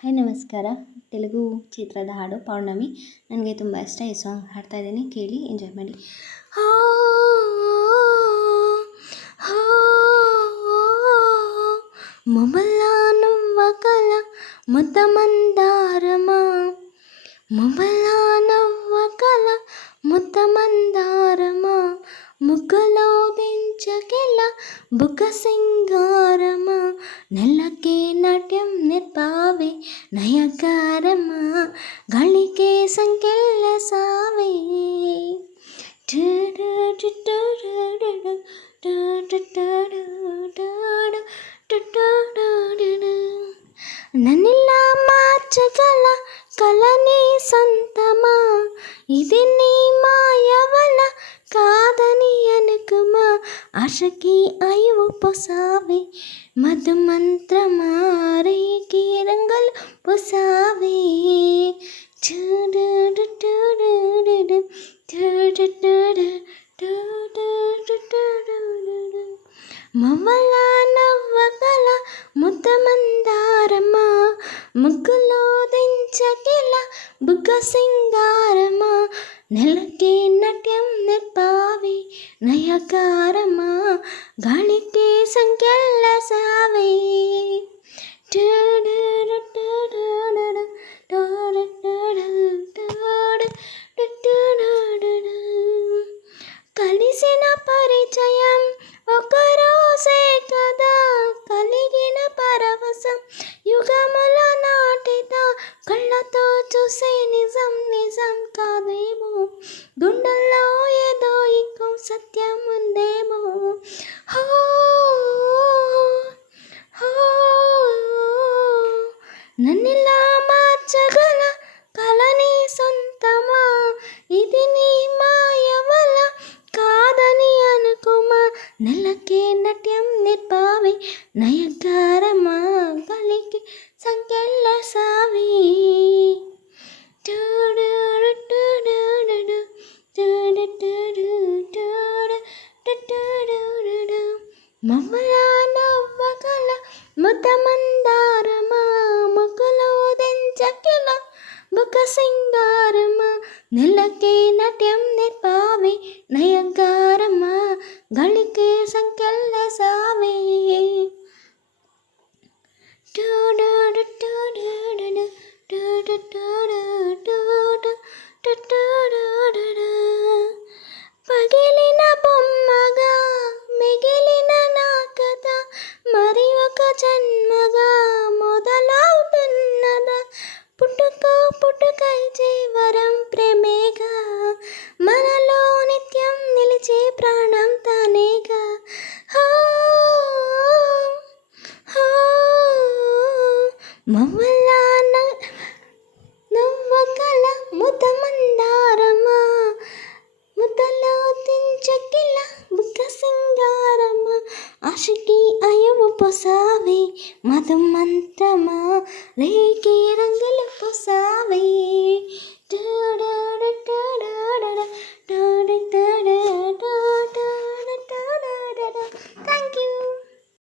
Hi ನಮಸ್ಕಾರ. ತೆಲುಗು ಚಿತ್ರದ ಹಾಡು ಪೌರ್ಣಮಿ. ನನಗೆ ತುಂಬ ಇಷ್ಟ. ಈ ಸಾಂಗ್ ಹಾಡ್ತಾ ಇದ್ದೀನಿ, ಕೇಳಿ ಎಂಜಾಯ್ ಮಾಡಿ. ಹೋ ಹೋ ಮೊಬಲ నువ్వ కల ముద్ద మందారమా, మొబల నువ్వ కల ముద్ద మందారమా, ముగ్గులో దించకెల బుగ్గ సింగారమా, నెలకే నాట్యం నేర్పావే నయగారమా, ಗಳಿಕೆ ಸಂಕೆಲ್ಲ ಸಾವೇ. నన్నిలా మార్చగల కల నీ సొంతమా, ఇది నీ మాయవల కాదని అనుకుమా, ఆశకి ఆయువు పొసావే మధు మంత్రమా, రేకి రంగులు పొసావే. మొవ్వల నవ్వగల ముద్ద మందారమా, ముగ్గులో దించకెల బుగ్గ సింగారమా, నెలకే నాట్యం నేర్పావే నయగారమా, ಗಳಿಕೆ సంకెల్ల సావే. కలిసిన పరిచయం ఒక రోజే కదా, కలిగిన పరవశం యుగముల నాటిదా, కళ్ళతో చూసే నిజం నిజం కాదేమో, గుండెల్లో ఏదో ఇంకో సత్యం ఉందేమో. హో హో నన్నిలా మార్చగల కల నీ సొంతమా, ఇది నీ మాయవల కాదని అనుకుమా, నెలకే నాట్యం నేర్పావే నయగారమా, ಗಳಿಕೆ సంకెల్ల సావే. మొవ్వల నవ్వగల ముద్ద మందారమా, మొగ్గులో దించకెల బుగ్గ సింగారమా, నెలకే నాట్యం నేర్పావే నయగారమా, ಗಳಿಕೆ సంకెల్ల సావే. పగిలిన బొమ్మగా మిగిలిన నా కథ, మరి ఒక జన్మగా మొదలవుతున్నదా, పుట్టుకో పుట్టుకై జీవరం ప్రేమేగా, మనలో నిత్యం నిలిచే ప్రాణం తానేగా. మొవ్వల నవ్వగల ముద్ద మందారమా, ముద్దలో దించకెల బుగ్గ సింగారమా, ఆశకి ఆయువు పొసావే మధు మంత్రమా, రేకి